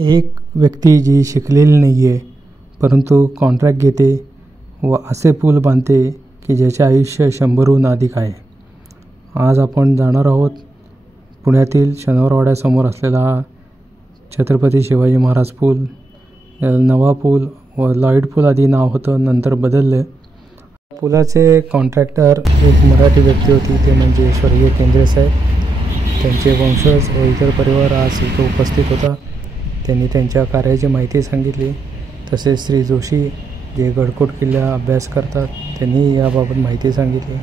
एक व्यक्ती जी शिकलेली नाही आहे परंतु कॉन्ट्रॅक्ट घेते व असे पूल बांधते की ज्याचे आयुष्य 100हून अधिक आहे। आज आपण जाणार आहोत पुण्यातील शनिवारवाड्यासमोर असलेला छत्रपती शिवाजी महाराज पूल। नवा पूल व लाईट पूल आधी नाव होतं, नंतर बदलले। पुलाचे कॉन्ट्रॅक्टर एक मराठी व्यक्ती होती, ते म्हणजे स्वर्गीय केंद्रे साहेब। त्यांचे वंशज व इतर परिवार आज इथे उपस्थित होता। त्यांनी त्यांच्या कार्याची माहिती सांगितली। तसेच श्री जोशी जे गडकोट किल्ला अभ्यास करतात त्यांनी याबाबत माहिती सांगितली।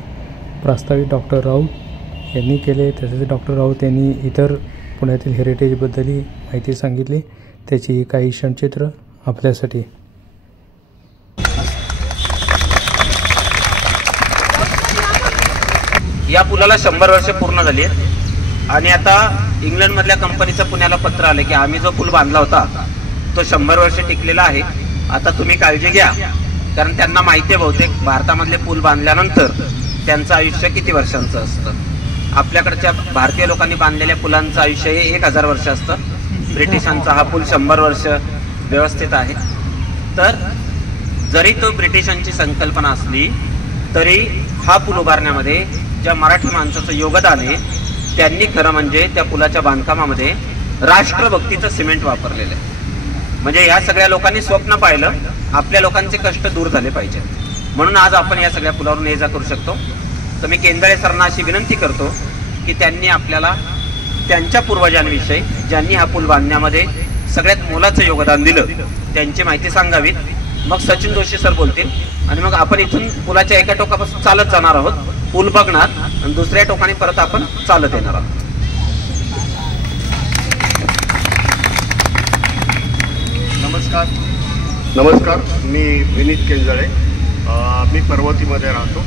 प्रास्ताविक डॉक्टर राऊत यांनी केले। तसेच डॉक्टर राऊत यांनी इतर पुण्यातील हेरिटेजबद्दलही माहिती सांगितली। त्याची काही क्षणचित्र आपल्यासाठी। या पुलाला 100 वर्ष पूर्ण झाली आणि आता इंग्लंडमधल्या कंपनीचं पुण्याला पत्र आलं की आम्ही जो पूल बांधला होता तो 100 वर्ष टिकलेला आहे, आता तुम्ही काळजी घ्या। कारण त्यांना माहिती आहे बहुतेक भारतामधले पूल बांधल्यानंतर त्यांचं आयुष्य किती वर्षांचं असतं। आपल्याकडच्या भारतीय लोकांनी बांधलेल्या पुलांचं आयुष्य हे 1000 वर्ष असतं। ब्रिटिशांचा हा पूल 100 वर्ष व्यवस्थित आहे। तर जरी तो ब्रिटिशांची संकल्पना असली तरी हा पूल उभारण्यामध्ये ज्या मराठी माणसाचं योगदान आहे त्यांनी खरं म्हणजे त्या पुलाच्या बांधकामामध्ये राष्ट्रभक्तीचं सिमेंट वापरलेलं आहे। म्हणजे या सगळ्या लोकांनी स्वप्न पाहिलं आपल्या लोकांचे कष्ट दूर झाले पाहिजे, म्हणून आज आपण या सगळ्या पुलावरून ये जा करू शकतो। तर मी केंद्रे सरांना अशी विनंती करतो की त्यांनी आपल्याला त्यांच्या पूर्वजांविषयी ज्यांनी हा पूल बांधण्यामध्ये सगळ्यात मोलाचं योगदान दिलं त्यांची माहिती सांगावी। मग सचिन जोशी सर बोलतील आणि मग आपण इथून पुलाच्या एका टोकापासून चालत जाणार आहोत, पूल बघणार आणि दुसऱ्या टोकाने परत आपण चालत येणार आहोत। नमस्कार, मी विनीत केंजळे। मी पर्वतीमध्ये राहतो।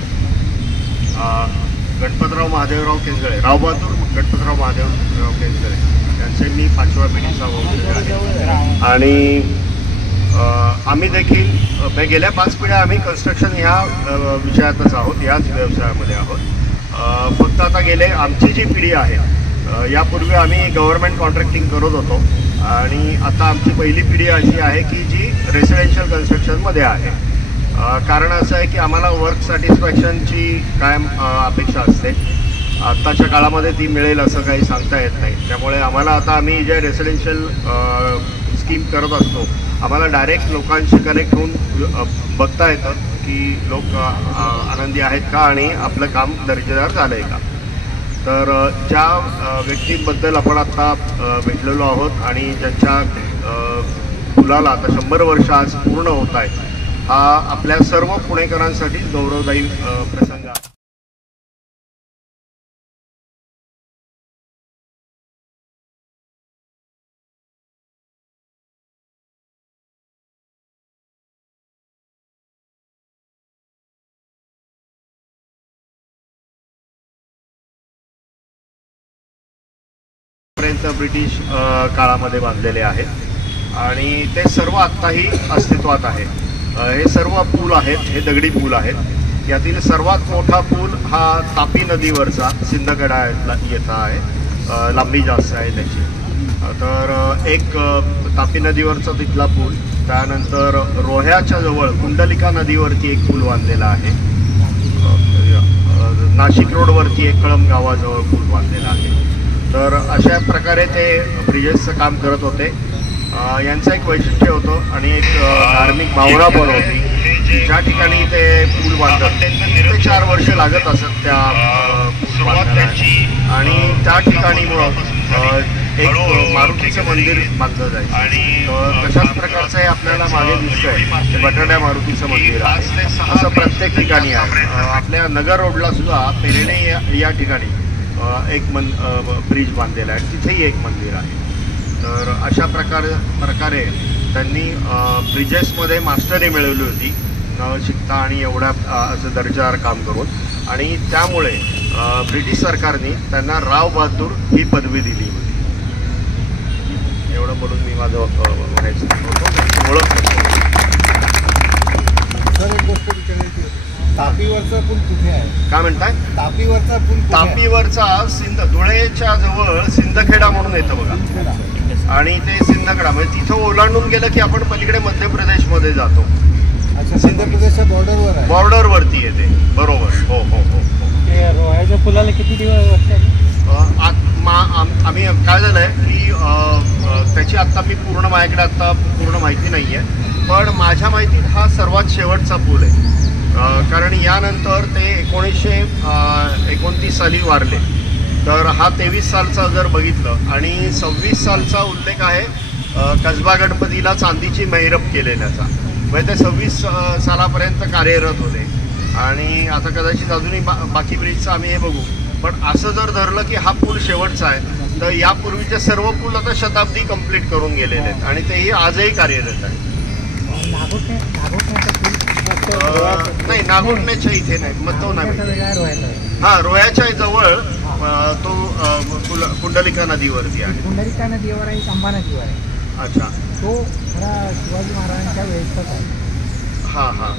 गणपतराव महादेवराव केंजळे, रावबहादूर गणपतराव महादेवराव केंजळे यांचे मी 5व्या पिढीचा वंशज आहे। आणि आम्ही देखील गेल्या 5 पिढ्या आम्ही कन्स्ट्रक्शन ह्या विषयातच आहोत, याच व्यवसायामध्ये आहोत। फक्त आता गेले आमची जी पिढी आहे, यापूर्वी आम्ही गव्हर्नमेंट कॉन्ट्रॅक्टिंग करत होतो आणि आता आमची पहिली पिढी अशी आहे की जी रेसिडेन्शियल कन्स्ट्रक्शनमध्ये आहे। कारण असं आहे की आम्हाला वर्क सॅटिस्फॅक्शनची कायम अपेक्षा असते। आत्ताच्या काळामध्ये ती मिळेल असं काही सांगता येत नाही। त्यामुळे आम्हाला आता आम्ही जे रेसिडेन्शियल स्कीम करत असतो आम्हाला डायरेक्ट लोकांशी कनेक्ट होऊन बघता येतं की लोक आनंदी आहेत का आणि आपलं काम दर्जेदार झालं आहे का। तर ज्या व्यक्तींबद्दल आपण आत्ता भेटलेलो आहोत आणि ज्यांच्या पुलाला आता 100 वर्ष आज पूर्ण होत आहेत, हा आपल्या सर्व पुणेकरांसाठी गौरवदायी प्रसंग आहे। ब्रिटिश काळामध्ये बांधलेले आहेत आणि ते सर्व आत्ताही अस्तित्वात आहे। हे सर्व पूल आहेत, हे दगडी पूल आहेत। यातील सर्वात मोठा पूल हा तापी नदीवरचा सिंदखेडा येथे आहे। लांबी जास्त आहे त्याची। तर एक तापी नदीवरचा तिथला पूल, त्यानंतर रोह्याच्या जवळ कुंडलिका नदीवरती एक पूल बांधलेला आहे। नाशिक रोडवरती एक कळंब गावाजवळ पूल बांधलेला आहे। तर अशा प्रकारे ते ब्रिजेसचं काम करत होते। यांचं एक वैशिष्ट्य होतं आणि एक धार्मिक भावना पण होती। ज्या ठिकाणी ते पूल बांधतात ते 4 वर्ष लागत असत त्या पूल बांधण्याला आणि त्या ठिकाणी एक मारुतीचं मंदिर बांधलं जायचं। तशाच प्रकारचं हे आपल्याला मागे दिसतंय, ते बटाट्या मारुतीचं मंदिर आहे। असं प्रत्येक ठिकाणी आहे। आपल्या नगर रोडला सुद्धा पेरणे या ठिकाणी एक ब्रिज बांधलेला आहे, तिथेही एक मंदिर आहे। तर अशा प्रकारे त्यांनी ब्रिजेसमध्ये मास्टरी मिळवली होती न शिकता आणि एवढ्या असं दर्जेदार काम करून। आणि त्यामुळे ब्रिटिश सरकारने त्यांना राव बहादूर ही पदवी दिली होती। एवढं बोलून मी माझं म्हणायचं होतो ओळख। सर एक गोष्ट विचारायची, तापीवरचा पूल कुठे आहे? काय म्हणताय? तापीवरचा पूल तापीवरचा धुळेच्या जवळ सिंदखेडा म्हणून येतं बघा। आणि ते सिंदकडा म्हणजे तिथं ओलांडून गेलं की आपण पलीकडे मध्य प्रदेशमध्ये जातो. अच्छा, मध्य प्रदेशच्या बॉर्डरवर आहे. बॉर्डरवरती येते, बरोबर. हो हो हो हो. रोहाच्या पुलाला किती दिवस आम्ही काय झालं आहे की त्याची आत्ता मी पूर्ण माझ्याकडे आत्ता पूर्ण माहिती नाही आहे, पण माझ्या माहितीत हा सर्वात शेवटचा पूल आहे. कारण यानंतर ते 1929 साली वारले. तर हा 23 सालचा जर बघितलं आणि 26 सालचा उल्लेख आहे कसबा गणपतीला चांदीची मेहरब केलेल्याचा. म्हणजे ते 26 सालापर्यंत कार्यरत होते आणि आता कदाचित अजूनही बाकी ब्रिजचं आम्ही हे बघू. पण असं जर धरलं की हा पूल शेवटचा आहे तर यापूर्वीचे सर्व पूल आता शताब्दी कंप्लीट करून गेलेले आहेत आणि तेही आजही कार्यरत आहे. नाही, नागोठण्याच्या इथे नाही, मग तो नाही. हां, रोह्याच्या जवळ तो कुंडलिका नदीवरती आहे. कुंडलिका नदीवर आहे, अंबा नदीवर आहे. अच्छा, तो खरा शिवाजी महाराजांच्या वेळेचाच आहे. हां हां,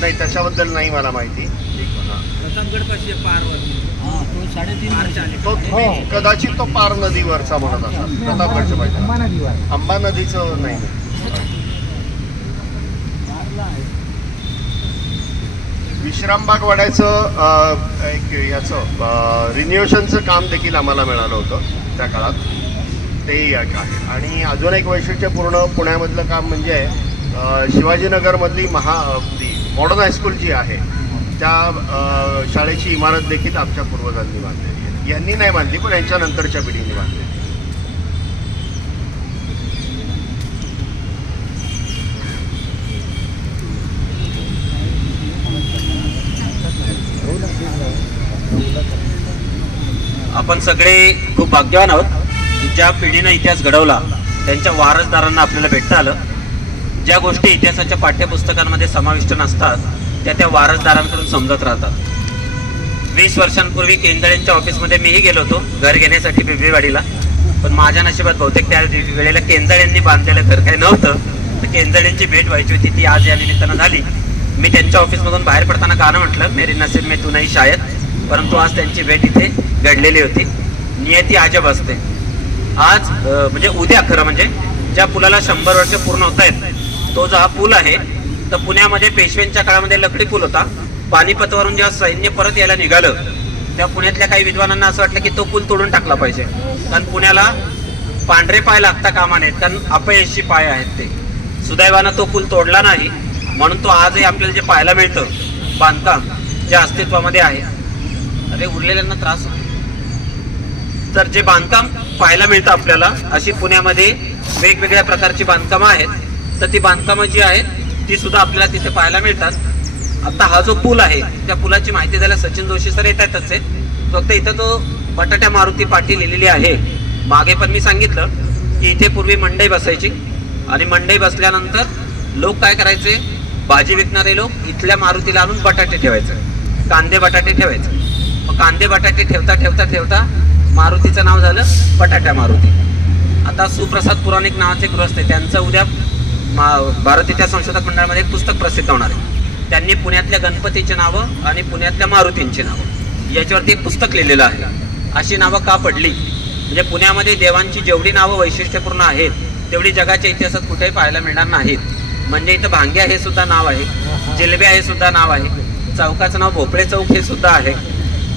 नाही त्याच्याबद्दल नाही मला माहिती. तो कदाचित तो पार नदीवरचा म्हणत असाल, प्रतापगडच्या पाहिजे. अंबा नदीवर, अंबा नदीचं नाही. विश्रामबाग वाड्याचं एक याचं रिन्युएशनचं काम देखील आम्हाला मिळालं होतं त्या काळात, तेही एक आहे. आणि अजून एक वैशिष्ट्यपूर्ण पुण्यामधलं काम म्हणजे शिवाजीनगरमधली मॉडर्न हायस्कूल जी आहे त्या शाळेची इमारत देखील आमच्या पूर्वजांनी बांधलेली आहे. यांनी नाही बांधली, पण यांच्या नंतरच्या पिढीने बांधलेली. आपण सगळे खूप भाग्यवान आहोत की ज्या पिढीनं इतिहास घडवला त्यांच्या वारसदारांना आपल्याला भेटता आलं. ज्या गोष्टी इतिहासाच्या पाठ्यपुस्तकांमध्ये समाविष्ट नसतात त्या वारसदारांकडून समजत राहतात. 20 वर्षांपूर्वी केंदळेंच्या ऑफिसमध्ये मीही गेलो होतो घर घेण्यासाठी बिबवेवाडीला, पण माझ्या नशिबात बहुतेक त्या वेळेला केंदळेंनी बांधलेलं घर काही नव्हतं. तर केंदळेंची भेट व्हायची होती, ती आज या निमित्तानं झाली. मी त्यांच्या ऑफिसमधून बाहेर पडताना गाणं म्हटलं, मेरी नसीब में तू नाही शायद, परंतु आज त्यांची भेट इथे घडलेली होती. नियती अजब असते. आज म्हणजे उद्या खरं म्हणजे ज्या पुलाला 100 वर्ष पूर्ण होत आहेत तो जो हा पूल आहे, तर पुण्यामध्ये पेशव्यांच्या काळामध्ये लकडी पूल होता. पानिपतवरून जेव्हा सैन्य परत यायला निघालं तेव्हा पुण्यातल्या काही विद्वानांना असं वाटलं की तो पूल तोडून टाकला पाहिजे, कारण पुण्याला पांढरे पाय लागता कामा नयेत, कारण अपयशी पाय आहेत ते. सुदैवानं तो पूल तोडला नाही, म्हणून तो आजही आपल्याला जे पाहायला मिळतं बांधकाम जे अस्तित्वामध्ये आहे. अरे उरलेल्यांना त्रास होतो. तर जे बांधकाम पाहायला मिळतं आपल्याला, अशी पुण्यामध्ये वेगवेगळ्या प्रकारची बांधकामं आहेत. तर ती बांधकामं जी आहेत ती सुद्धा आपल्याला तिथे पाहायला मिळतात. आता हा जो पूल आहे त्या पुलाची माहिती द्यायला सचिन जोशी सर येतातच आहे. फक्त इथं तो बटाट्या मारुती पाटी लिहिलेली आहे. मागे पण मी सांगितलं की इथे पूर्वी मंडई बसायची आणि मंडई बसल्यानंतर लोक काय करायचे, भाजी विकणारे लोक इथल्या मारुतीला आणून बटाटे ठेवायचे, कांदे बटाटे ठेवायचे. मग कांदे बटाटे ठेवता ठेवता ठेवता मारुतीचं नाव झालं बटाट्या मारुती. आता सुप्रसाद पुराणिक नावाचे गृहस्थ आहे, त्यांचं उद्या भारत इतिहास संशोधक मंडळामध्ये एक पुस्तक प्रसिद्ध होणार आहे. त्यांनी पुण्यातल्या गणपतीची नावं आणि पुण्यातल्या मारुतींची नावं याच्यावरती एक पुस्तक लिहिलेलं आहे. अशी नावं का पडली, म्हणजे पुण्यामध्ये देवांची जेवढी नावं वैशिष्ट्यपूर्ण आहेत तेवढी जगाच्या इतिहासात कुठेही पाहायला मिळणार नाहीत. म्हणजे इथं भांग्या हे सुद्धा नाव आहे, जिलब्या हे सुद्धा नाव आहे, चौकाचं नाव भोपळे चौक हे सुद्धा आहे,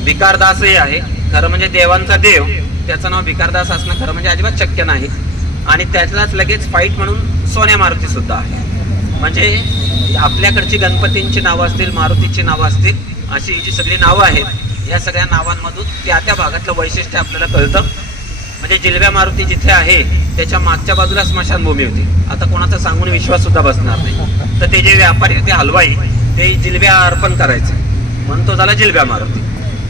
भिकारदासही आहे. खरं म्हणजे देवांचा देव त्याचं नाव भिकारदास असणं खरं म्हणजे अजिबात शक्य नाही. आणि त्यातलाच लगेच फाईट म्हणून सोन्या मारुती सुद्धा आहे. म्हणजे आपल्याकडची गणपतींची नावं असतील, मारुतीची नावं असतील, अशी जी सगळी नावं आहेत या सगळ्या नावांमधून त्या भागातलं वैशिष्ट्य आपल्याला कळतं. म्हणजे जिलब्या मारुती जिथे आहे त्याच्या मागच्या बाजूला स्मशानभूमी होती. आता कोणाचा सांगून विश्वास सुद्धा बसणार नाही. तर ते जे व्यापारी होते हलवाई ते जिलब्या अर्पण करायचे म्हणून तो झाला जिलब्या मारुती.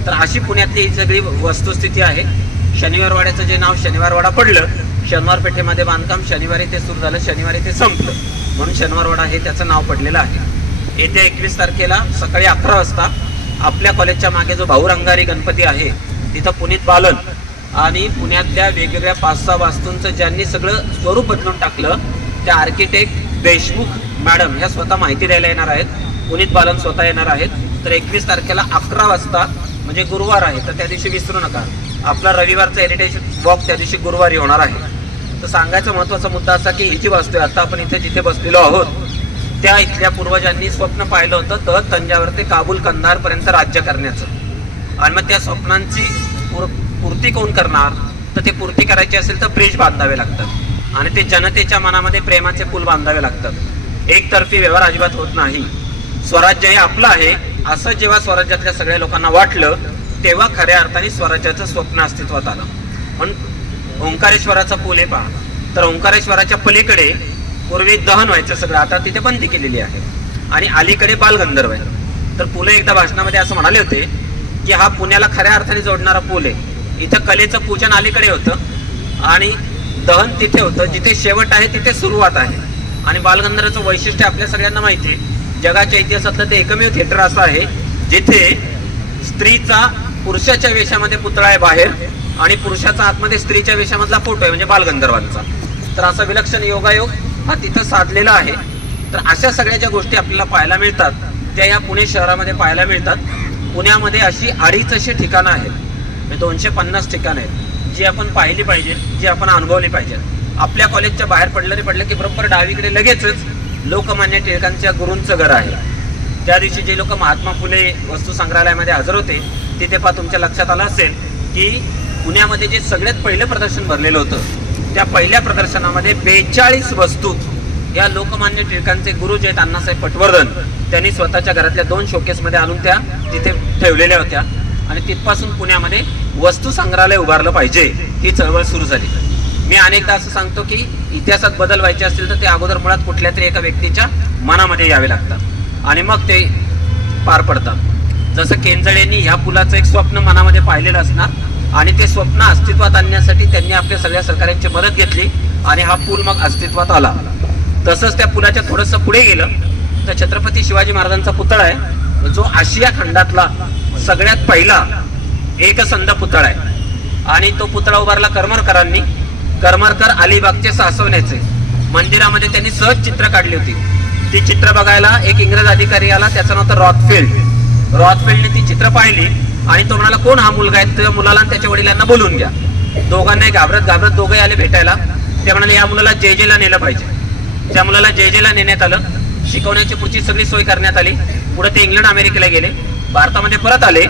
तर अशी पुण्यातली ही सगळी वस्तुस्थिती आहे. शनिवारवाड्याचं जे नाव शनिवारवाडा पडलं, शनिवार पेठेमध्ये बांधकाम शनिवारी ते सुरू झालं, शनिवारी ते संपलं, म्हणून शनिवारवाडा हे त्याचं नाव पडलेलं आहे. येत्या 21 तारखेला सकाळी 11 वाजता आपल्या कॉलेजच्या मागे जो भाऊ रंगारी गणपती आहे तिथं पुनीत बालन आणि पुण्यातल्या वेगवेगळ्या 5-6 वास्तूंचं ज्यांनी सगळं स्वरूप बदलून टाकलं त्या आर्किटेक्ट देशमुख मॅडम ह्या स्वतः माहिती द्यायला येणार आहेत. पुनीत बालन स्वतः येणार आहेत. तर 21 तारखेला 11 वाजता म्हणजे गुरुवार आहे, तर त्या दिवशी विसरू नका. आपला रविवारचा हेरिटेज वॉक त्या दिवशी गुरुवारी होणार आहे. तर सांगायचा महत्त्वाचा मुद्दा असा की इथे बसतोय आता आपण इथे जिथे बसलेलो आहोत त्या इथल्या पूर्वजांनी स्वप्न पाहिलं होतं तर तंजावर ते काबूल कंधार पर्यंत राज्य करण्याचं. आणि मग त्या स्वप्नांची पूर्ती कोण करणार? तर ते पूर्ती करायची असेल तर ब्रिज बांधावे लागतात आणि ते जनतेच्या मनामध्ये प्रेमाचे पूल बांधावे लागतात. एकतर्फी व्यवहार अजिबात होत नाही. स्वराज्य हे आपलं आहे असं जेव्हा स्वराज्यातल्या सगळ्या लोकांना वाटलं तेव्हा खऱ्या अर्थाने स्वराज्याचं स्वप्न अस्तित्वात आलं. पण ओंकारेश्वराचा पूल हे पहा, तर ओंकारेश्वराच्या पलीकडे पूर्वी दहन व्हायचं सगळं, आता तिथे बंदी केलेली आहे आणि अलीकडे बालगंधर्व आहे. तर पुले एकदा भाषणामध्ये असं म्हणाले होते की हा पुण्याला खऱ्या अर्थाने जोडणारा पूल आहे. इथं कलेचं पूजन अलीकडे होतं आणि दहन तिथे होतं, जिथे शेवट आहे तिथे सुरुवात आहे. आणि बालगंधर्वचं वैशिष्ट्य आपल्या सगळ्यांना माहिती आहे. जगाच्या इतिहासातलं ते एकमेव थिएटर असं आहे जिथे स्त्रीचा पुरुषाच्या वेशामध्ये पुतळा आहे बाहेर आणि पुरुषाचा आतमध्ये स्त्रीच्या वेशामधला फोटो आहे म्हणजे बालगंधर्वांचा. तर असा विलक्षण योगायोग हा तिथं साधलेला आहे. तर अशा सगळ्या ज्या गोष्टी आपल्याला पाहायला मिळतात त्या या पुणे शहरामध्ये पाहायला मिळतात. पुण्यामध्ये अशी 250 ठिकाणं आहेत, 250 ठिकाणं आहेत जी आपण पाहिली पाहिजे, जी आपण अनुभवली पाहिजे. आपल्या कॉलेजच्या बाहेर पडलं की बरोबर डावीकडे लगेचच लोकमान्य टिळकांच्या गुरूंचं घर आहे. त्या दिवशी जे लोक महात्मा फुले वस्तू संग्रहालयामध्ये हजर होते तिथे पहा तुमच्या लक्षात आलं असेल की पुण्यामध्ये जे सगळ्यात पहिलं प्रदर्शन भरलेलं होतं त्या पहिल्या प्रदर्शनामध्ये 42 वस्तू या लोकमान्य टिळकांचे गुरु जे आहेत अण्णासाहेब पटवर्धन त्यांनी स्वतःच्या घरातल्या 2 शोकेसमध्ये आणून त्या तिथे ठेवलेल्या होत्या. आणि तिथपासून पुण्यामध्ये वस्तू संग्रहालय उभारलं पाहिजे ही चळवळ सुरू झाली. मी अनेकदा असं सांगतो की इतिहासात बदल व्हायचे असतील तर ते अगोदर मुळात कुठल्या तरी एका व्यक्तीच्या मनामध्ये यावे लागतात आणि मग ते पार पडतात. जसं केंजळेंनी ह्या पुलाचं एक स्वप्न मनामध्ये पाहिलेलं असणार आणि ते स्वप्न अस्तित्वात आणण्यासाठी त्यांनी आपल्या सगळ्या सहकाऱ्यांची मदत घेतली आणि हा पूल मग अस्तित्वात आला. तसंच त्या पुलाच्या थोडंसं पुढे गेलं तर छत्रपती शिवाजी महाराजांचा पुतळा आहे जो आशिया खंडातला सगळ्यात पहिला एकसंध पुतळा आहे आणि तो पुतळा उभारला करमरकरांनी. करमरकर अलिबागचे सासवण्याचे मंदिरामध्ये त्यांनी सहज चित्र काढली होती. ती चित्र बघायला एक इंग्रज अधिकारी आला, त्याचं नाव होतं रॉथफिल्ड. रॉथफिल्डने ती चित्र पाहिली आणि तो म्हणाला कोण हा मुलगा आहे? त्या मुलाला आणि त्याच्या वडिलांना बोलून घ्या. दोघांनाही घाबरत दोघे आले भेटायला. ते म्हणाले या मुलाला जेजेला नेलं पाहिजे. त्या मुलाला जेजेला नेण्यात आलं. शिकवण्याची पुढची सगळी सोय करण्यात आली. पुढे ते इंग्लंड अमेरिकेला गेले, भारतामध्ये परत आले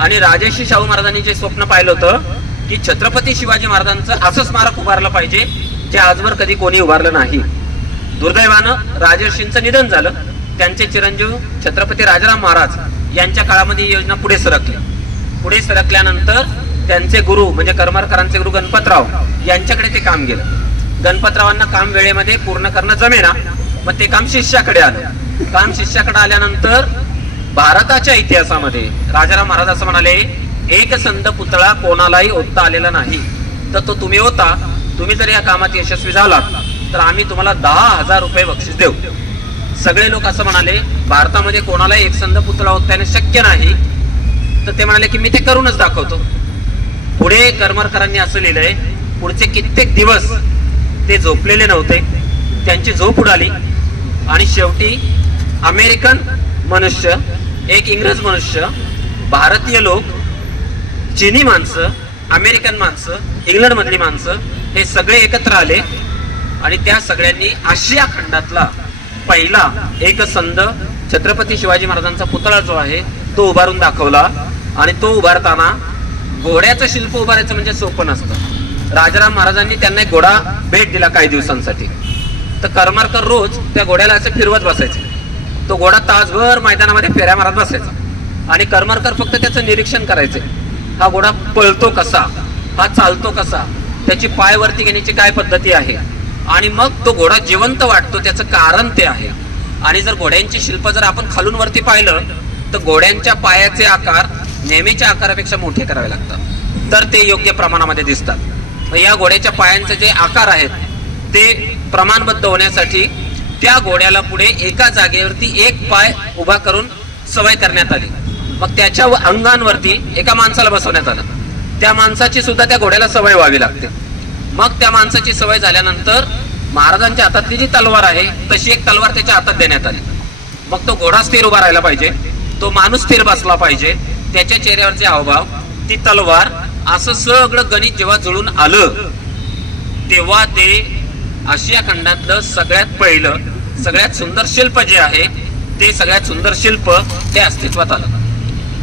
आणि राजर्षी शाहू महाराजांनी जे स्वप्न पाहिलं होतं की छत्रपती शिवाजी महाराजांचं असं स्मारक उभारलं पाहिजे जे आजवर कधी कोणी उभारलं नाही. दुर्दैवानं राजर्षींचं निधन झालं. त्यांचे चिरंजीव छत्रपती राजाराम महाराज यांच्या काळामध्ये ही योजना पुढे सरकली. पुढे सरकल्यानंतर त्यांचे गुरु म्हणजे करमरकरांचे गुरु गणपतराव यांच्याकडे ते काम गेलं. गणपतरावांना काम वेळेमध्ये पूर्ण करणं जमेना, मग ते काम शिष्याकडे आलं. काम शिष्याकडे आल्यानंतर भारताच्या इतिहासामध्ये राजाराम महाराज असं म्हणाले एकसंध पुतळा कोणालाही ओतता आलेला नाही, तर तो तुम्ही होता. तुम्ही जर या कामात यशस्वी झालात तर आम्ही तुम्हाला 10,000 रुपये बक्षीस देऊ. सगळे लोक असं म्हणाले भारतामध्ये कोणालाही एकसंध पुतळा ओतता शक्य नाही. तर ते म्हणाले की मी ते करूनच दाखवतो. पुढे करमरकरांनी असं लिहिलंय पुढचे कित्येक दिवस ते झोपलेले नव्हते, त्यांची झोप उडाली आणि शेवटी अमेरिकन मनुष्य, एक इंग्रज मनुष्य, भारतीय लोक, चीनी माणसं, अमेरिकन माणसं, इंग्लंड मधली माणसं हे सगळे एकत्र आले आणि त्या सगळ्यांनी आशिया खंडातला पहिला एकसंध छत्रपती शिवाजी महाराजांचा पुतळा जो आहे तो उभारून दाखवला. आणि तो उभारताना घोड्याचं शिल्प उभारायचं म्हणजे सोपं नसतं. राजाराम महाराजांनी त्यांना एक घोडा भेट दिला काही दिवसांसाठी. तर करमरकर रोज त्या घोड्याला असं फिरवत बसायचे. तो घोडा तासभर मैदानामध्ये फेऱ्या मारत बसायचा आणि करमरकर फक्त त्याचं निरीक्षण करायचे. हा घोडा पळतो कसा, हा चालतो कसा, त्याची पाय वरती घेण्याची काय पद्धती आहे आणि मग तो घोडा जिवंत वाटतो त्याचं कारण ते आहे. आणि जर घोड्यांची शिल्प जर आपण खालून वरती पाहिलं तर घोड्यांच्या पायाचे आकार नेहमीच्या आकारापेक्षा मोठे करावे लागतात तर ते योग्य प्रमाणामध्ये दिसतात. या घोड्याच्या पायांचे जे आकार आहेत ते प्रमाणबद्ध होण्यासाठी त्या घोड्याला पुढे एका जागेवरती एक पाय उभा करून सवय करण्यात आली. मग त्याच्या अंगांवरती एका माणसाला बसवण्यात आलं. त्या माणसाची सुद्धा त्या घोड्याला सवय व्हावी लागते. मग त्या माणसाची सवय झाल्यानंतर महाराजांच्या हातातली जी तलवार आहे तशी एक तलवार त्याच्या हातात देण्यात आली. मग तो घोडा स्थिर उभा राहिला पाहिजे, तो माणूस स्थिर बसला पाहिजे, त्याच्या चेहऱ्यावरचे हावभाव, ती तलवार, असं सगळं गणित जेव्हा जुळून आलं तेव्हा ते आशिया खंडातलं सगळ्यात पहिलं सगळ्यात सुंदर शिल्प जे आहे ते सगळ्यात सुंदर शिल्प ते अस्तित्वात आलं.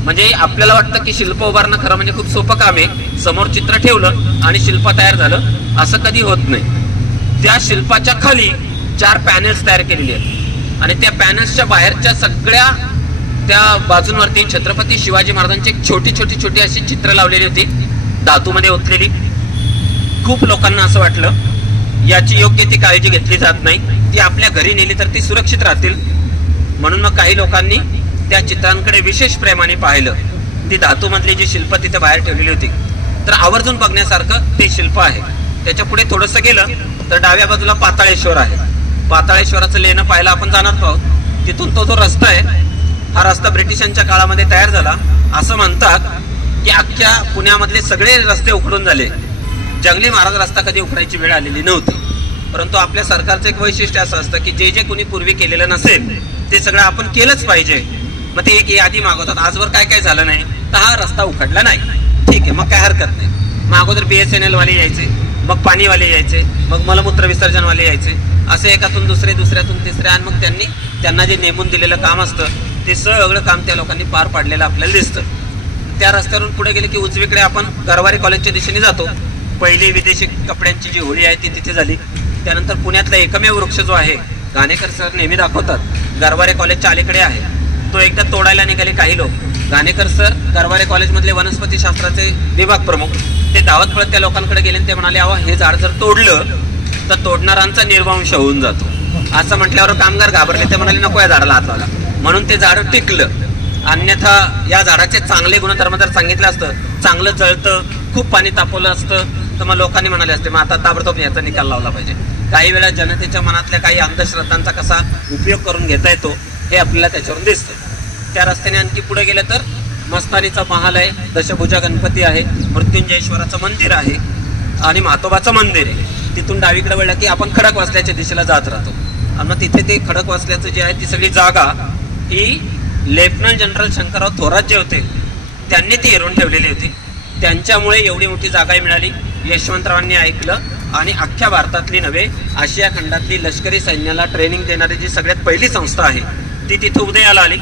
म्हणजे आपल्याला वाटतं की शिल्प उभारणं खरं म्हणजे खूप सोपं काम आहे, समोर चित्र ठेवलं आणि शिल्प तयार झालं, असं कधी होत नाही. त्या शिल्पाच्या खाली 4 पॅनल्स तयार केलेली आहेत आणि त्या पॅनल्सच्या बाहेरच्या सगळ्या त्या बाजूंवरती छत्रपती शिवाजी महाराजांची एक छोटी अशी चित्र लावलेली होती, धातूमध्ये ओतलेली. खूप लोकांना असं वाटलं याची योग्य ती काळजी घेतली जात नाही, ती आपल्या घरी नेली तर ती सुरक्षित राहतील, म्हणून मग काही लोकांनी त्या चित्रांकडे विशेष प्रेमाने पाहिलं. ती धातूमधली जी शिल्प तिथे बाहेर ठेवलेली होती, तर आवर्जून बघण्यासारखं ते शिल्प आहे. त्याच्या पुढे थोडंसं गेलं तर डाव्या बाजूला पाताळेश्वर आहे. पाताळेश्वराचं लेणं पाहायला आपण जाणार आहोत. तिथून तो जो रस्ता आहे, हा रस्ता ब्रिटिशांच्या काळामध्ये तयार झाला. असं म्हणतात की अख्ख्या पुण्यामधले सगळे रस्ते उखडून झाले, जंगली महाराज रस्ता कधी उखडायची वेळ आलेली नव्हती. परंतु आपल्या सरकारचं एक वैशिष्ट्य असं असतं की जे कुणी पूर्वी केलेलं नसेल ते सगळं आपण केलंच पाहिजे. मग ते एक यादी मागवतात, आजवर काय काय झालं नाही तर हा रस्ता उखडला नाही, ठीक आहे, मग काय हरकत नाही. मग अगोदर BSNL वाले यायचे, मग पाणीवाले यायचे, मग मलमूत्र विसर्जनवाले यायचे, असे एकातून दुसरे, दुसऱ्यातून तिसरे, आणि मग त्यांना जे नेमून दिलेलं काम असतं ते सगळं काम त्या लोकांनी पार पाडलेलं आपल्याला दिसतं. त्या रस्त्यावरून पुढे गेले की उजवीकडे आपण गरवारे कॉलेजच्या दिशेने जातो. पहिली विदेशी कपड्यांची जी होळी आहे ती तिथे झाली. त्यानंतर पुण्यातला एकमेव वृक्ष जो आहे, घाणेकर सर नेहमी दाखवतात, गरवारे कॉलेजच्या अलीकडे आहे, तो एकदा तोडायला निघाले काही लोक. घाणेकर सर गरवारे कॉलेजमधले वनस्पती शास्त्राचे विभाग प्रमुख, ते धावत पळत त्या लोकांकडे गेले आणि ते म्हणाले, अहो हे झाड जर तोडलं तर तोडणाऱ्यांचा निर्वंश होऊन जातो. असं म्हटल्यावर कामगार घाबरले, ते म्हणाले नको या झाडाला हात लावला, म्हणून ते झाड टिकलं. अन्यथा या झाडाचे चांगले गुणधर्म जर सांगितलं असतं, चांगलं जळतं, खूप पाणी तापवलं असतं, तर मग लोकांनी म्हणाले असते मग आता ताबडतोब याचा निकाल लावला पाहिजे. काही वेळा जनतेच्या मनातल्या काही अंधश्रद्धांचा कसा उपयोग करून घेता येतो हे आपल्याला त्याच्यावरून दिसतं. त्या रस्त्याने आणखी पुढे गेलं तर मस्तानीचा महाल आहे, दशभुजा गणपती आहे, मृत्युंजयेश्वराचं मंदिर आहे आणि म्हातोबाचं मंदिर आहे. तिथून डावीकडे वळलं की आपण खडकवासल्याच्या दिशेला जात राहतो. आणि तिथे ते खडकवासल्याचं जे आहे ती सगळी जागा ही लेफ्टनंट जनरल शंकरराव थोरात जे होते त्यांनी ती हेरून ठेवलेली होती. त्यांच्यामुळे एवढी मोठी जागा मिळाली. यशवंतरावांनी ऐकलं आणि अख्ख्या भारतातली नव्हे, आशिया खंडातली लष्करी सैन्याला ट्रेनिंग देणारी जी सगळ्यात पहिली संस्था आहे ती तिथे उदयाला आली.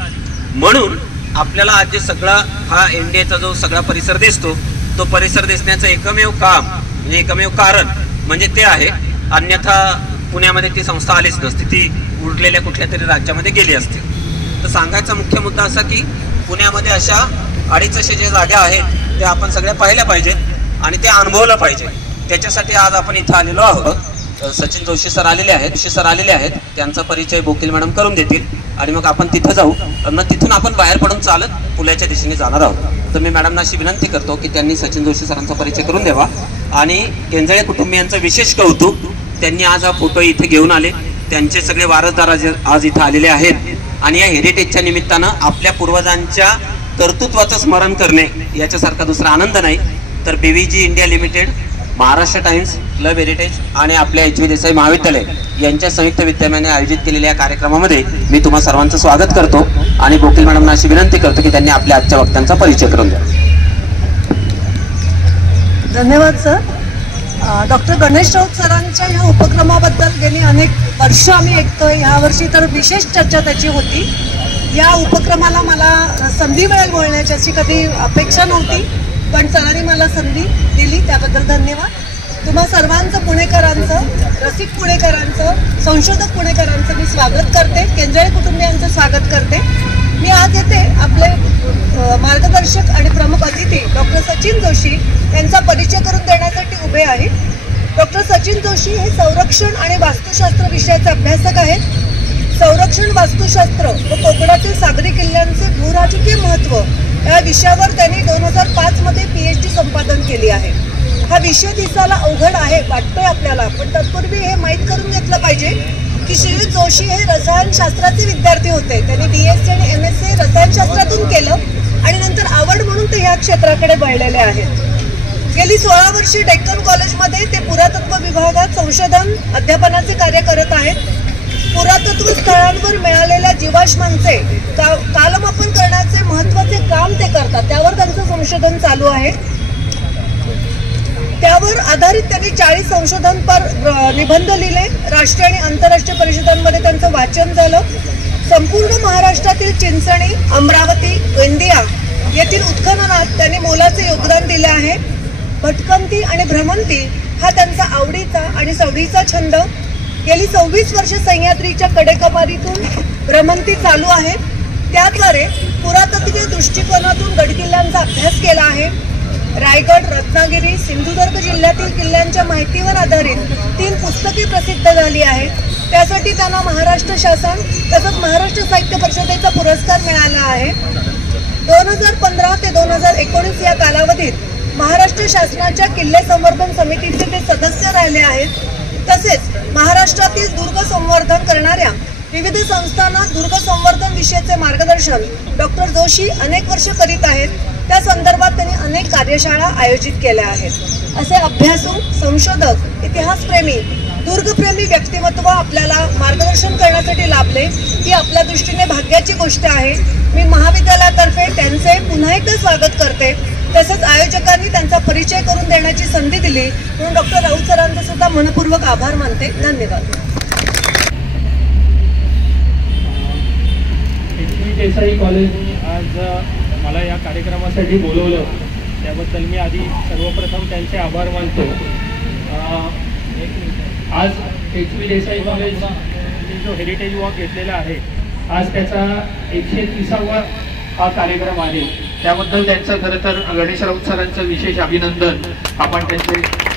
म्हणून आपल्याला आज जे सगळा हा एनडीएचा जो सगळा परिसर दिसतो, तो परिसर दिसण्याचं एकमेव काम म्हणजे एकमेव कारण म्हणजे ते आहे. अन्यथा पुण्यामध्ये ती संस्था आलीच नसती, ती उरलेल्या कुठल्या तरी राज्यामध्ये गेली असती. तर सांगायचा मुख्य मुद्दा असा की पुण्यामध्ये अशा 250 ज्या जागा आहेत त्या आपण सगळ्या पाहिल्या पाहिजे आणि ते अनुभवलं पाहिजे. त्याच्यासाठी आज आपण इथं आलेलो आहोत. सचिन जोशी सर आलेले आहेत, त्यांचा परिचय बोकील मॅडम करून देतील आणि मग आपण तिथं जाऊ. मग तिथून आपण बाहेर पडून चालत पुण्याच्या दिशेने जाणार आहोत. तर मी मॅडमना अशी विनंती करतो की त्यांनी सचिन जोशी सरांचा परिचय करून द्यावा. आणि केंजळे कुटुंबियांचं विशेष कौतुक, त्यांनी आज हा फोटो इथे घेऊन आले. त्यांचे सगळे वारसदार आज इथं आलेले आहेत आणि या हेरिटेजच्या निमित्तानं आपल्या पूर्वजांच्या कर्तृत्वाचं स्मरण करणे याच्यासारखा दुसरा आनंद नाही. तर BVG India limited, Maharashtra times, club heritage आणि आपल्या HV देसाई महाविद्यालय यांच्या संयुक्त विद्यमाने आयोजित केलेल्या या कार्यक्रमामध्ये मी तुम्हा सर्वांचं स्वागत करतो आणि बोकील मॅडमना अशी विनंती करतो की त्यांनी आपल्या आजच्या वक्त्यांचा परिचय करून द्या. धन्यवाद सर. डॉक्टर गणेश राऊत सरांच्या ह्या उपक्रमाबद्दल गेली अनेक वर्ष आम्ही ऐकतोय. ह्यावर्षी तर विशेष चर्चा त्याची होती. या उपक्रमाला मला संधी मिळेल बोलण्याची अशी कधी अपेक्षा नव्हती, पण सरांनी मला संधी दिली त्याबद्दल धन्यवाद. तुम्हा सर्वांचं, पुणेकरांचं, रसिक पुणेकरांचं, संशोधक पुणेकरांचं मी स्वागत करते. केंजळे कुटुंबियांचं स्वागत करते. मी आज येथे आपले मार्गदर्शक आणि प्रमुख अतिथी डॉक्टर सचिन जोशी यांचा परिचय करून देण्यासाठी उभे आहे. डॉक्टर सचिन जोशी हे संरक्षण आणि वास्तुशास्त्र विषयाचे अभ्यासक आहेत. संरक्षण, वास्तुशास्त्र व कोकणातील सागरी किल्ल्यांचे भूराजकीय महत्त्व या विषयावर त्यांनी 2005 मध्ये PhD संपादन केली आहे. हा विषय दिसायला अवघड आहे वाटतोय आपल्याला, पण तत्पूर्वी हे माहीत करून घेतलं पाहिजे की श्री जोशी हे रसायनशास्त्राचे विद्यार्थी होते. त्यांनी BSc आणि MSc रसायनशास्त्रातून केलं आणि नंतर आवड म्हणून ते ह्या क्षेत्राकडे वळलेले आहेत. गेली 16 वर्षे डेक्कन कॉलेजमध्ये ते पुरातत्व विभागात संशोधन अध्यापनाचे कार्य करत आहेत. पुरातत्व स्थळांवर मिळालेल्या जीवाश्मांचे कालमापन करण्याचे महत्त्वाचे काम ते करतात. त्यावर त्यांचं संशोधन चालू आहे. त्यावर आधारित त्यांनी 40 संशोधनपर निबंध लिहिले. राष्ट्रीय आणि आंतरराष्ट्रीय परिषदांमध्ये त्यांचं वाचन झालं. संपूर्ण महाराष्ट्रातील चिंचणी, अमरावती, गोंदिया येथील उत्खननात त्यांनी मोलाचे योगदान दिले आहे. भटकंती आणि भ्रमंती हा त्यांचा आवडीचा आणि सवडीचा छंद. गेली 26 वर्षे सह्याद्रीच्या कडेकपारीतून भ्रमंती चालू आहे. त्याद्वारे पुरातत्वीय दृष्टिकोनातून गडकिल्ल्यांचा अभ्यास केला आहे. रायगड, रत्नागिरी, सिंधुदुर्ग जिल्ह्यातील किल्ल्यांच्या माहितीवर आधारित 3 पुस्तके प्रसिद्ध झाली आहेत. त्यासाठी त्यांना महाराष्ट्र शासन तसंच महाराष्ट्र साहित्य परिषदेचा पुरस्कार मिळाला आहे. 2015 ते 2019 या कालावधीत महाराष्ट्र शासनाच्या किल्ले संवर्धन समितीचे ते सदस्य राहिले आहेत. तसेच महाराष्ट्रातील दुर्ग संवर्धन करणाऱ्या विविध संस्थांना दुर्ग संवर्धन विषयाचे मार्गदर्शन डॉक्टर जोशी अनेक वर्ष करीत आहेत. त्या संदर्भात त्यांनी अनेक कार्यशाळा आयोजित केल्या आहेत. असे अभ्यासू, संशोधक, इतिहासप्रेमी, दुर्गप्रेमी व्यक्तिमत्व आपल्याला मार्गदर्शन करण्यासाठी लाभले ही आपल्या दृष्टीने भाग्याची गोष्ट आहे. मी महाविद्यालयातर्फे त्यांचे पुन्हा एकदा स्वागत करते. तसेच आयोजकांनी त्यांचा परिचय करून देण्याची संधी दिली म्हणून डॉक्टर राऊत सरांचे सुद्धा मनपूर्वक आभार मानते. धन्यवाद. देसाई कॉलेजने आज मला या कार्यक्रमासाठी बोलवलं त्याबद्दल मी आधी सर्वप्रथम त्यांचे आभार मानतो. आज HV देसाई कॉलेजने जो हेरिटेज वॉक घेतलेला आहे आज त्याचा 130वा हा कार्यक्रम आहे. त्याबद्दल त्यांचं खरं तर गणेश राऊत सरांचं विशेष अभिनंदन. आपण त्यांचे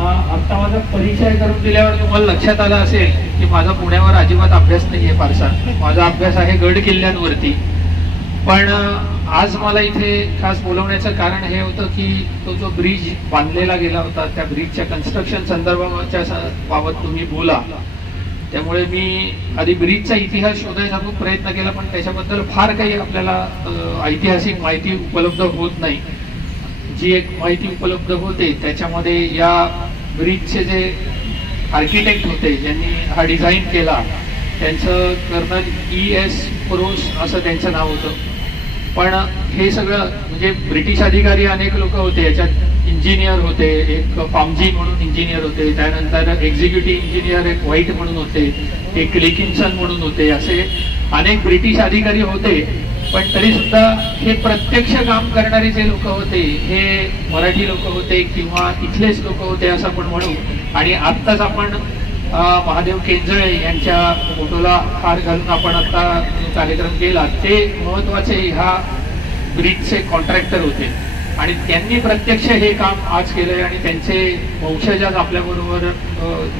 आत्ता माझा परिचय करून दिल्यावर तुम्हाला लक्षात आलं असेल की माझा पुण्यावर अजिबात अभ्यास नाही आहे फारसा. माझा अभ्यास आहे गड किल्ल्यांवरती. पण आज मला इथे खास बोलवण्याचं कारण हे होतं की तो जो ब्रिज बांधलेला गेला होता त्या ब्रिजच्या कन्स्ट्रक्शन संदर्भाच्या बाबत तुम्ही बोला. त्यामुळे मी आधी ब्रिजचा इतिहास शोधायचा खूप प्रयत्न केला पण त्याच्याबद्दल फार काही आपल्याला ऐतिहासिक माहिती उपलब्ध होत नाही. जी एक माहिती उपलब्ध होते त्याच्यामध्ये या ब्रिजचे जे आर्किटेक्ट होते ज्यांनी हा डिझाईन केला त्यांचं कर्नल E.S. पुरोस असं त्यांचं नाव होतं. पण हे सगळं म्हणजे ब्रिटिश अधिकारी अनेक लोक होते. याच्यात इंजिनियर होते, एक फार्मजी म्हणून इंजिनियर होते, त्यानंतर एक्झिक्युटिव्ह इंजिनियर एक व्हाईट म्हणून होते, एक लिकिन्सन म्हणून होते. असे अनेक ब्रिटिश अधिकारी होते. पण तरी सुद्धा हे प्रत्यक्ष काम करणारे जे लोक होते हे मराठी लोक होते किंवा इथलेच लोक होते असं आपण म्हणू. आणि आत्ताच आपण महादेव केंजळे यांच्या फोटोला हार घालून आपण आता कार्यक्रम केला ते महत्वाचे ह्या ब्रिजचे कॉन्ट्रॅक्टर होते आणि त्यांनी प्रत्यक्ष हे काम आज केलंय आणि त्यांचे वंशज आज आपल्याबरोबर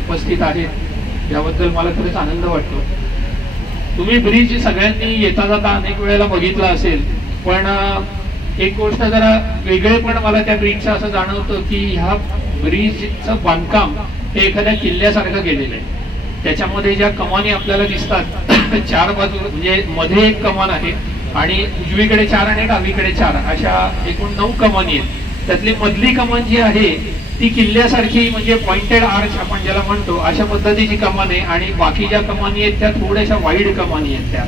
उपस्थित आहेत. याबद्दल मला खरंच आनंद वाटतो. तुम्ही ब्रिज सगळ्यांनी येता जाता अनेक वेळेला बघितला असेल पण एक गोष्ट जरा वेगळे पण मला त्या ब्रिजचं असं जाणवतं की ह्या ब्रिजचं बांधकाम हे एखाद्या किल्ल्यासारखं केलेलं आहे. त्याच्यामध्ये ज्या कमानी आपल्याला दिसतात 4 बाजू म्हणजे मध्ये एक कमान आहे आणि उजवीकडे 4 आणि डावीकडे 4 अशा एकूण 9 कमानी आहेत. त्यातली मधली कमान जी आहे ती किल्ल्यासारखी म्हणजे पॉइंटेड आर्च आपण ज्याला म्हणतो अशा पद्धतीची कमान आहे आणि बाकी ज्या कमानी आहेत त्या थोड्याशा वाईड कमानी आहेत त्या.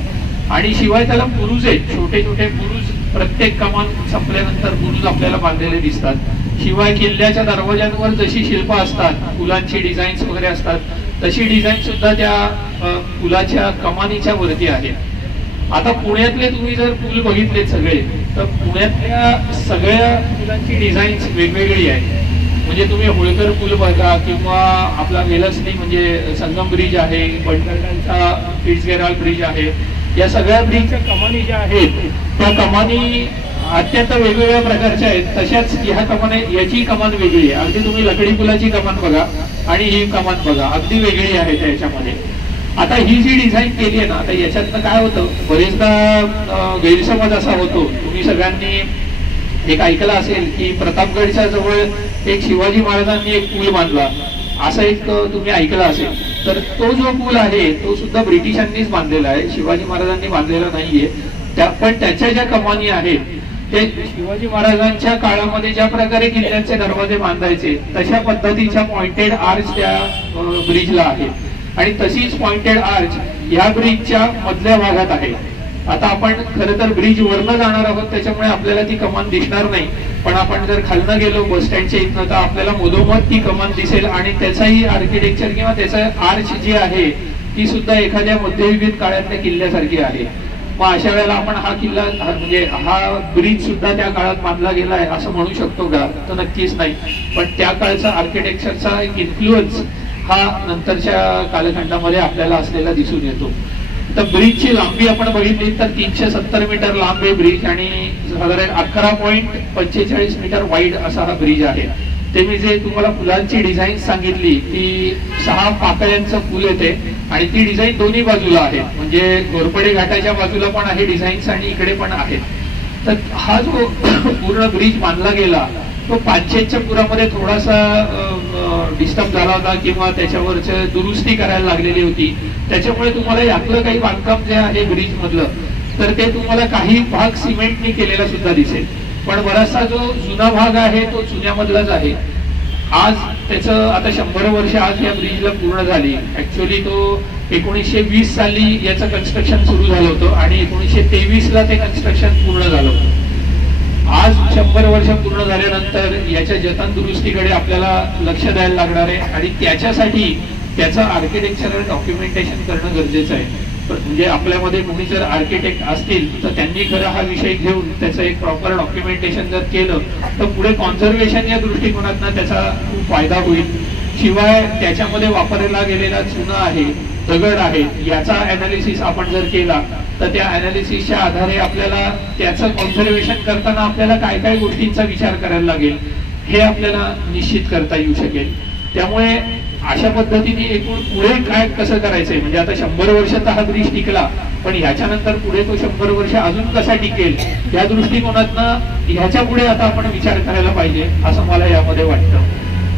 आणि शिवाय त्याला बुरुज आहेत, छोटे छोटे बुरुज. प्रत्येक कमान संपल्यानंतर बुरुज आपल्याला बांधलेले दिसतात. शिवाय किल्ल्याच्या दरवाज्यांवर जशी शिल्प असतात, फुलांची डिझाईन्स वगैरे असतात तशी डिझाईन सुद्धा त्या पुलाच्या कमानीच्या वरती आहेत. आता पुण्यातले तुम्ही जर पूल बघितले सगळे तर पुण्यातल्या सगळ्या पुलांची डिझाईन्स वेगवेगळी आहे. म्हणजे तुम्ही होळकर पूल बघा किंवा आपला वेलसनी म्हणजे संगम ब्रिज आहे, बंडरचा फिट्झगेराल्ड ब्रिज आहे. या सगळ्या ब्रिजच्या कमानी ज्या आहेत त्या कमानी अत्यंत वेगवेगळ्या प्रकारच्या आहेत. तशाच ह्या कमाने याची कमान वेगळी आहे. अगदी तुम्ही लकडी पुलाची कमान बघा आणि ही कमान बघा अगदी वेगळी आहे त्याच्यामध्ये. आता ही जी डिझाईन केली आहे ना आता याच्यातनं काय होतं बरेचदा गैरसमज असा होतो. तुम्ही सगळ्यांनी एक ऐकलं असेल की प्रतापगडच्या जवळ एक शिवाजी महाराजांनी एक पूल बांधला असं एक तुम्ही ऐकलं असेल. तर तो जो पूल आहे तो सुद्धा ब्रिटिशांनीच बांधलेला आहे, शिवाजी महाराजांनी बांधलेला नाहीये. पण त्याच्या ज्या कमानी आहेत ते शिवाजी महाराजांच्या काळामध्ये ज्या प्रकारे किल्ल्यांचे दरवाजे बांधायचे तशा पद्धतीच्या पॉइंटेड आर्च त्या ब्रिजला आहे. आणि तशीच पॉइंटेड आर्च या ब्रिजच्या मधल्या भागात आहे. आता आपण खरं तर ब्रिज वरनं जाणार आहोत, त्याच्यामुळे आपल्याला ती कमान दिसणार नाही, पण आपण जर खालनं गेलो बस स्टँडच्या इथनं तर आपल्याला मधोमध ती कमान दिसेल आणि त्याचाही आर्किटेक्चर किंवा त्याचा आर्च जी आहे ती सुद्धा एखाद्या मध्ययुगीन काळातल्या किल्ल्यासारखी आहे. मग अशा वेळेला आपण हा किल्ला म्हणजे हा ब्रिज सुद्धा त्या काळात बांधला गेला आहे असं म्हणू शकतो का? तर नक्कीच नाही, पण त्या काळचा आर्किटेक्चरचा एक इन्फ्लुएन्स हा नंतरच्या कालखंडामध्ये आपल्याला असलेला दिसून येतो. तर ब्रिजची लांबी आपण बघितली तर 370 मीटर लांब आहे ब्रिज आणि साधारण 11.45 मीटर वाईड असा हा ब्रिज आहे. ते मी जे तुम्हाला फुलांची डिझाईन सांगितली ती 6 पाकळ्यांचं फुल येते आणि ती डिझाईन दोन्ही बाजूला आहे, म्हणजे घोरपडे घाटाच्या बाजूला पण आहे डिझाईन्स आणि इकडे पण आहेत. तर हा जो पूर्ण ब्रिज बांधला गेला तो 500च्या पुरामध्ये थोडासा डिस्टर्ब झाला होता किंवा त्याच्यावरच दुरुस्ती करायला लागलेली होती. त्याच्यामुळे तुम्हाला यातलं काही बांधकाम जे आहे ब्रिज मधलं तर ते तुम्हाला काही भाग सिमेंटने केलेला सुद्धा दिसेल, पण बराचसा जो जुना भाग आहे तो जुन्यामधलाच आहे. आज त्याचं आता 100 वर्ष आज या ब्रिजला पूर्ण झाली. ऍक्च्युअली तो 1920 साली याचं कन्स्ट्रक्शन सुरू झालं होतं आणि 1923ला ते कन्स्ट्रक्शन पूर्ण झालं होतं. आज 100 वर्ष पूर्ण झाल्यानंतर याच्या जतन दुरुस्तीकडे आपल्याला लक्ष द्यायला लागणार आहे आणि त्याच्यासाठी त्याचं आर्किटेक्चरल डॉक्युमेंटेशन करणं गरजेचं आहे. म्हणजे आपल्यामध्ये कोणी जर आर्किटेक्ट असतील तर त्यांनी खरं हा विषय घेऊन त्याचं एक प्रॉपर डॉक्युमेंटेशन जर केलं तर पुढे कॉन्झर्वेशन या दृष्टिकोनातून त्याचा खूप फायदा होईल. शिवाय त्याच्यामध्ये वापरला गेलेला चुना आहे, दगड आहे, याचा अनालिसिस आपण जर केला तर त्या अनालिसिसच्या आधारे आपल्याला त्याचं कॉन्झर्वेशन करताना आपल्याला काय काय गोष्टींचा विचार करायला लागेल हे आपल्याला निश्चित करता येऊ शकेल. त्यामुळे अशा पद्धतीने एकूण पुढे काय कसं करायचंय, म्हणजे आता 100 वर्षाचा हा ब्रिज टिकला पण ह्याच्यानंतर पुढे तो 100 वर्ष अजून कसा टिकेल या दृष्टिकोनातनं ह्याच्या पुढे आता आपण विचार करायला पाहिजे असं मला यामध्ये वाटतं.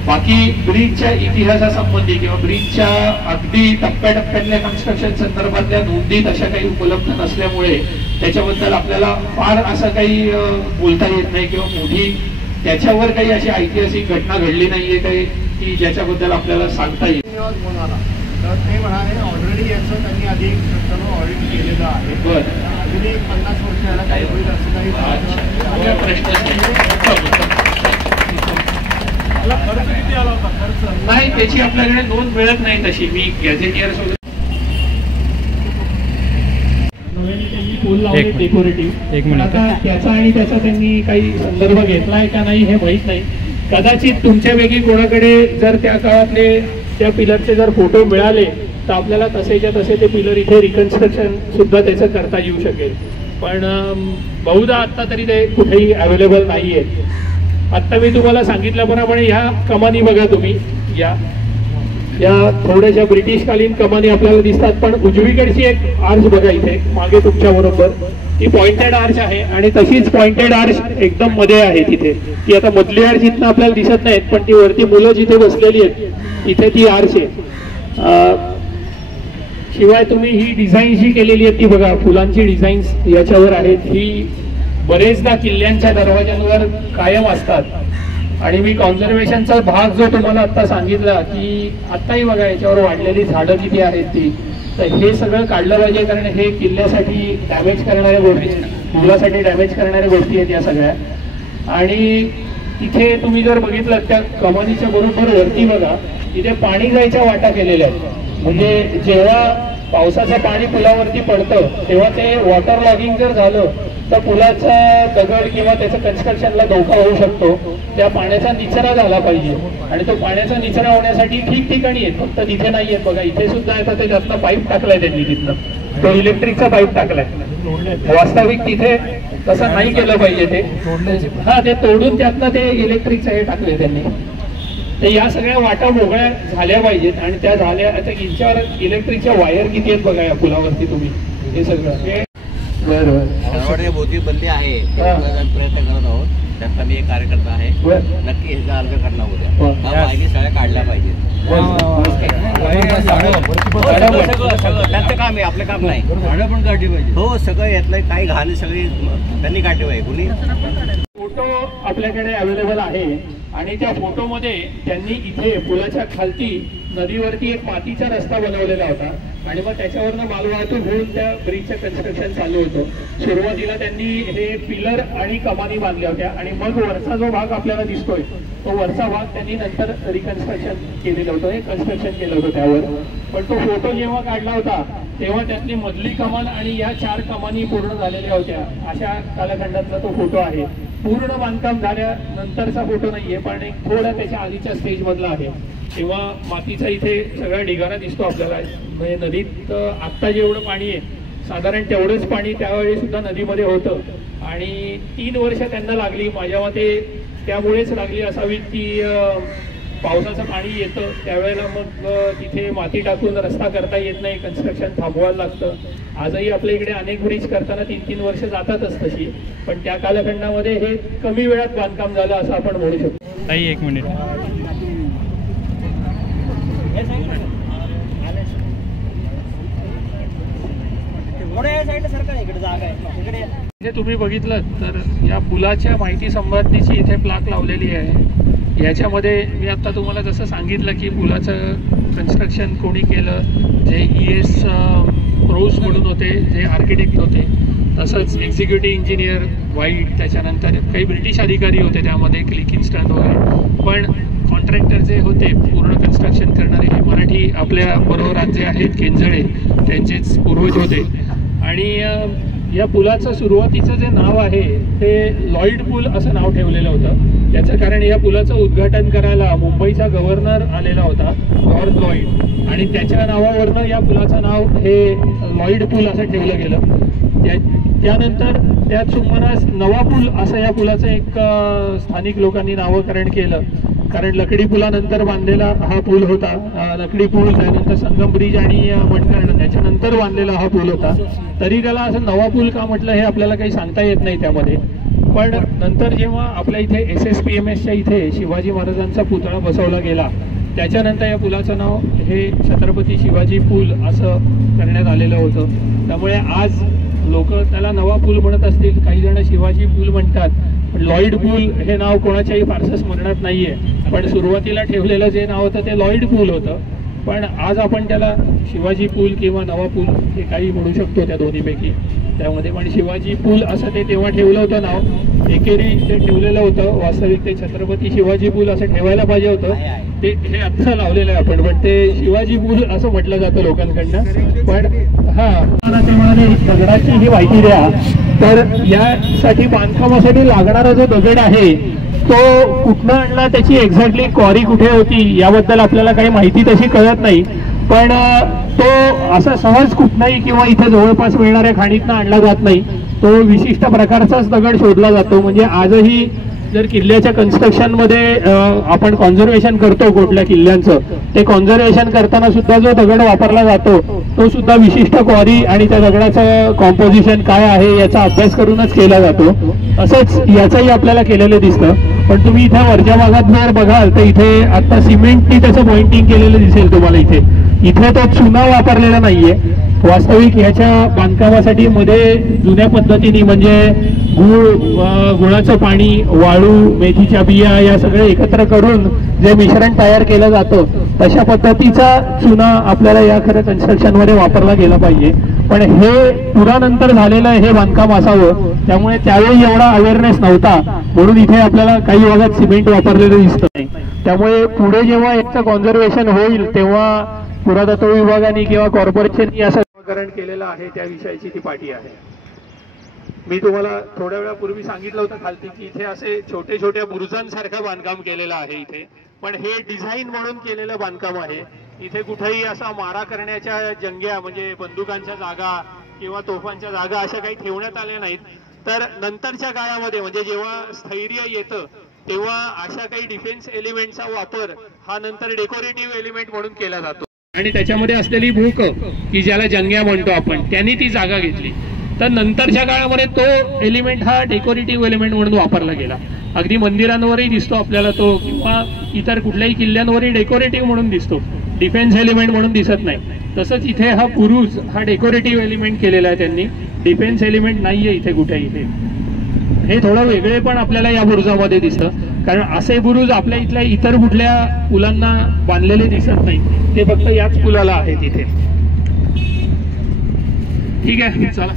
बाकी ब्रिजच्या इतिहासासंबंधी किंवा ब्रिजच्या अगदी टप्प्याटप्प्यातल्या कन्स्ट्रक्शन संदर्भातल्या नोंदी अशा काही उपलब्ध नसल्यामुळे त्याच्याबद्दल आपल्याला फार असं काही बोलता येत नाही किंवा मोठी त्याच्यावर काही अशी ऐतिहासिक घटना घडली नाहीये काही की ज्याच्याबद्दल आपल्याला सांगता येईल. तर ते म्हणाले ऑलरेडी याचं त्यांनी आधी सर्व ऑडिट केलेलं आहे, अजून एक 50 वर्ष याला काही होईल असं काही प्रश्न खर्च किती आला होता? खर्च नाही, त्याची आपल्याकडे नोंद मिळत नाही तशी. मी गॅझेटियर्स वगैरे पूल लावले डेकोरेटिव्ह, एक मिनिट, त्याचा आणि त्याचा त्यांनी काही संदर्भ घेतलाय का नाही हे माहित नाही. कदाचित तुमच्यापैकी कोणाकडे जर त्या काळातले त्या पिलरचे जर फोटो मिळाले तर आपल्याला तसेच्या तसे ते पिलर इथे रिकन्स्ट्रक्शन सुद्धा त्याचं करता येऊ शकेल, पण बहुधा आत्ता तरी ते कुठेही अवेलेबल नाही आहे. आत्ता मी तुम्हाला सांगितल्याप्रमाणे ह्या कमानी बघा तुम्ही, या थोड्याशा ब्रिटिशकालीन कमानी आपल्याला दिसतात, पण उजवीकडची एक आर्च बघा इथे मागे तुमच्या बरोबर, ती पॉइंटेड आर्च आहे आणि तशीच पॉइंटेड आर्च एकदम मध्ये आहे तिथे. ती आता मधली आर्च इथनं आपल्याला दिसत नाहीत, पण ती वरती मुलं जिथे बसलेली आहेत इथे ती आर्च आहे. शिवाय तुम्ही ही डिझाईन जी केलेली आहे ती बघा, फुलांची डिझाईन्स याच्यावर आहेत. ही बरेचदा किल्ल्यांच्या दरवाज्यांवर कायम असतात आणि मी कॉन्झर्वेशनचा भाग जो तुम्हाला आता सांगितला की आत्ताही बघा याच्यावर वाढलेली झाडं किती आहेत ती, तर हे सगळं काढलं पाहिजे कारण हे किल्ल्यासाठी डॅमेज करणाऱ्या गोष्टी, मुलासाठी डॅमेज करणाऱ्या गोष्टी आहेत या सगळ्या. आणि इथे तुम्ही जर बघितलं त्या कमानीच्या बरोबर वरती बघा इथे पाणी जायच्या वाटा केलेल्या आहेत, म्हणजे जेव्हा पावसाचं पाणी पुलावरती पडतं तेव्हा ते वॉटर लॉगिंग जर झालं तर पुलाचा दगड किंवा त्याचं कन्स्ट्रक्शनला धोका होऊ शकतो. त्या पाण्याचा निचरा झाला पाहिजे आणि तो पाण्याचा निचरा होण्यासाठी ठिकठिकाणी आहेत, फक्त तिथे नाही आहेत बघा, इथे सुद्धा आता ते त्यातनं पाईप टाकलाय त्यांनी, तिथनं तो इलेक्ट्रिकचा पाईप टाकलाय. वास्तविक तिथे तसं नाही केलं पाहिजे, ते हा ते तोडून त्यातनं ते इलेक्ट्रिकचं हे टाकले त्यांनी. तर या सगळ्या वाटा मोकळ्या झाल्या पाहिजेत आणि त्या झाल्या. आता यांच्यावर इलेक्ट्रिकच्या वायर किती आहेत बघा या पुलावरती तुम्ही, हे सगळं बरोबर भोवती बंदी आहे, प्रयत्न करत आहोत. त्याचा मी एक कार्यकर्ता आहे, नक्की ह्याचा अर्ज करणार उद्या. माहिती सगळ्या काढल्या पाहिजेत. त्यांचं काम आहे, आपलं काम नाही. झाडं पण काढली पाहिजे. हो, सगळं यातलं काही घाण सगळी त्यांनी काढली पाहिजे. कुणी फोटो आपल्याकडे अवेलेबल आहे आणि त्या फोटोमध्ये त्यांनी इथे पुलाच्या खालती नदीवरती एक मातीचा रस्ता बनवलेला होता आणि मग त्याच्यावरनं मालवाहतूक होऊन त्या ब्रिजचं कन्स्ट्रक्शन चालू होतं. सुरुवातीला त्यांनी हे पिलर आणि कमानी बांधल्या होत्या आणि मग वरचा जो भाग आपल्याला दिसतोय तो वरचा भाग त्यांनी नंतर रिकन्स्ट्रक्शन केलेलं होतं, हे कन्स्ट्रक्शन केलं होतं त्यावर. पण तो फोटो जेव्हा काढला होता तेव्हा त्यातली मधली कमान आणि या 4 कमानी पूर्ण झालेल्या होत्या, अशा कालखंडातला तो फोटो आहे. पूर्ण बांधकाम झाल्यानंतरचा फोटो नाहीये, पण एक थोडा त्याच्या आधीच्या स्टेज मधला आहे. तेव्हा मातीचा इथे सगळा ढिगारा दिसतो आपल्याला. म्हणजे नदीत आत्ता जेवढं पाणी आहे साधारण तेवढंच पाणी त्यावेळी सुद्धा नदीमध्ये होतं आणि 3 वर्ष त्यांना लागली. माझ्या मते त्यामुळेच लागली असावी की पावसाचं पाणी येतं त्यावेळेला मग तिथे माती टाकून रस्ता करता येत नाही, कन्स्ट्रक्शन थांबवायला लागतं. आजही आपल्या इकडे अनेक ब्रिज करताना 3-3 वर्ष जातातच तशी, पण त्या कालखंडामध्ये हे कमी वेळात बांधकाम झालं असं आपण म्हणू शकतो. ताई 1 मिनिट. तुम्ही बघितलं तर या पुलाच्या माहिती संबंधीची इथे प्लाक लावलेली आहे. याच्यामध्ये मी आता तुम्हाला जसं सांगितलं की पुलाचं कन्स्ट्रक्शन कोणी केलं, जे ES प्रोस म्हणून होते, जे आर्किटेक्ट होते, तसंच एक्झिक्युटिव्ह इंजिनियर व्हाईट, त्याच्यानंतर काही ब्रिटिश अधिकारी होते त्यामध्ये, क्लिकिन्स्टन वगैरे. पण कॉन्ट्रॅक्टर जे होते पूर्ण कन्स्ट्रक्शन करणारे हे मराठी आपल्या बरोबर जे आहेत केंजळे त्यांचेच पूर्वज होते. आणि या पुलाचं सुरुवातीचं जे नाव आहे ते लॉईड पूल असं नाव ठेवलेलं होतं. त्याचं कारण या पुलाचं उद्घाटन करायला मुंबईचा गव्हर्नर आलेला होता, लॉर्ड लॉईड, आणि त्याच्या नावावरनं या पुलाचं नाव हे लॉईड पूल असं ठेवलं गेलं. त्यानंतर त्याच सुमारास नवा पूल असं या पुलाचं एक स्थानिक लोकांनी नामकरण केलं, कारण लकडी पुलानंतर बांधलेला हा पूल होता. लकडी पूल त्यानंतर संगम ब्रिज आणि वनकर्ण त्याच्यानंतर बांधलेला हा पूल होता. तरी त्याला असं नवा पूल का म्हटलं हे आपल्याला काही सांगता येत नाही त्यामध्ये. पण नंतर जेव्हा आपल्या इथे SSPMSच्या इथे शिवाजी महाराजांचा पुतळा बसवला गेला त्याच्यानंतर या पुलाचं नाव हे छत्रपती शिवाजी पूल असं करण्यात आलेलं होतं. त्यामुळे आज लोक त्याला नवा पूल म्हणत असतील, काही जण शिवाजी पूल म्हणतात. लॉईड पूल हे नाव कोणाच्याही फारसं स्मरणात नाहीये, पण सुरुवातीला ठेवलेलं जे नाव होतं ते लॉईड पूल होतं. पण आज आपण त्याला शिवाजी पूल किंवा नवा पूल हे काही म्हणू शकतो त्या दोन्हीपैकी. त्यामध्ये पण शिवाजी पूल असं ते तेव्हा ठेवलं होतं नाव, एकेरी ते ठेवलेलं होतं. वास्तविक ते छत्रपती शिवाजी पूल असं ठेवायला पाहिजे होतं, ते हे आता लावलेलं आहे आपण, पण ते शिवाजी पूल असं म्हटलं जातं लोकांकडनं. पण ते म्हणाले दगडाची ही माहिती द्या. तर यासाठी बांधकामासाठी लागणारा जो दगड आहे तो कुठनं आणला, त्याची एक्झॅक्टली क्वारी कुठे होती याबद्दल आपल्याला काही माहिती तशी कळत नाही. पण तो असा सहज कुठनंही किंवा इथे जवळपास मिळणाऱ्या खाणीतनं आणला जात नाही. तो विशिष्ट प्रकारचाच दगड शोधला जातो. म्हणजे आजही जर किल्ल्याच्या कन्स्ट्रक्शनमध्ये आपण कॉन्झर्वेशन करतो कुठल्या किल्ल्यांचं, ते कॉन्झर्वेशन करताना सुद्धा जो दगड वापरला जातो तो सुद्धा विशिष्ट क्वारी आणि त्या दगडाचं कॉम्पोजिशन काय आहे याचा अभ्यास करूनच केला जातो. असंच याचंही आपल्याला केलेलं दिसतं. पण तुम्ही इथे वरच्या भागात जर बघाल तर इथे आता सिमेंटनी त्याचं पॉइंटिंग केलेलं दिसेल तुम्हाला. इथे तो चुना वापरलेला नाहीये. वास्तविक याच्या बांधकामासाठी मध्ये जुन्या पद्धतीने म्हणजे गुळाचं पाणी, वाळू, मेथीच्या बिया या सगळे एकत्र करून जे मिश्रण तयार केलं जातं तशा पद्धतीचा चुना आपल्याला या खरं कन्स्ट्रक्शन मध्ये वापरला गेला पाहिजे. पण हे पुरानंतर झालेलं हे बांधकाम असावं, त्यामुळे त्यावेळी एवढा अवेअरनेस नव्हता, म्हणून इथे आपल्याला काही भागात सिमेंट वापरलेलं दिसत नाही. त्यामुळे पुढे जेव्हा याचं कॉन्झर्वेशन होईल तेव्हा पुरातत्व विभागाने किंवा कॉर्पोरेशननी असं नामकरण केलेलं आहे त्या विषयाची ती पाटी आहे. मी तुम्हाला थोड्या वेळापूर्वी सांगितलं होतं खालती की इथे असे छोटे छोट्या बुरुजांसारखं बांधकाम केलेलं आहे इथे, पण हे डिझाईन म्हणून केलेलं बांधकाम आहे. इथे कुठेही असा मारा करण्याच्या जंग्या म्हणजे बंदुकांच्या जागा किंवा तोफांच्या जागा अशा काही ठेवण्यात आल्या नाहीत. तर नंतरच्या काळामध्ये म्हणजे जेव्हा स्थैर्य येतं तेव्हा अशा काही डिफेन्स एलिमेंटचा वापर हा नंतर डेकोरेटिव्ह एलिमेंट म्हणून केला जातो. आणि त्याच्यामध्ये असलेली भूक की ज्याला जंग्या म्हणतो आपण, त्यांनी ती जागा घेतली. तर नंतरच्या काळामध्ये तो एलिमेंट हा डेकोरेटिव्ह एलिमेंट म्हणून वापरला गेला. अगदी मंदिरांवरही दिसतो आपल्याला तो, किंवा इतर कुठल्याही किल्ल्यांवरही डेकोरेटिव्ह म्हणून दिसतो, डिफेन्स एलिमेंट म्हणून दिसत नाही. तसंच इथे हा पुरुष हा डेकोरेटिव्ह एलिमेंट केलेला आहे त्यांनी, डिफेन्स एलिमेंट नाहीये इथे कुठेही. हे थोडं वेगळे पण आपल्याला या बुरुजामध्ये दिसतं, कारण असे बुरुज आपल्या इथल्या इतर कुठल्या पुलांना बांधलेले दिसत नाही, ते फक्त याच पुलाला आहेत इथे. ठीक आहे, चला.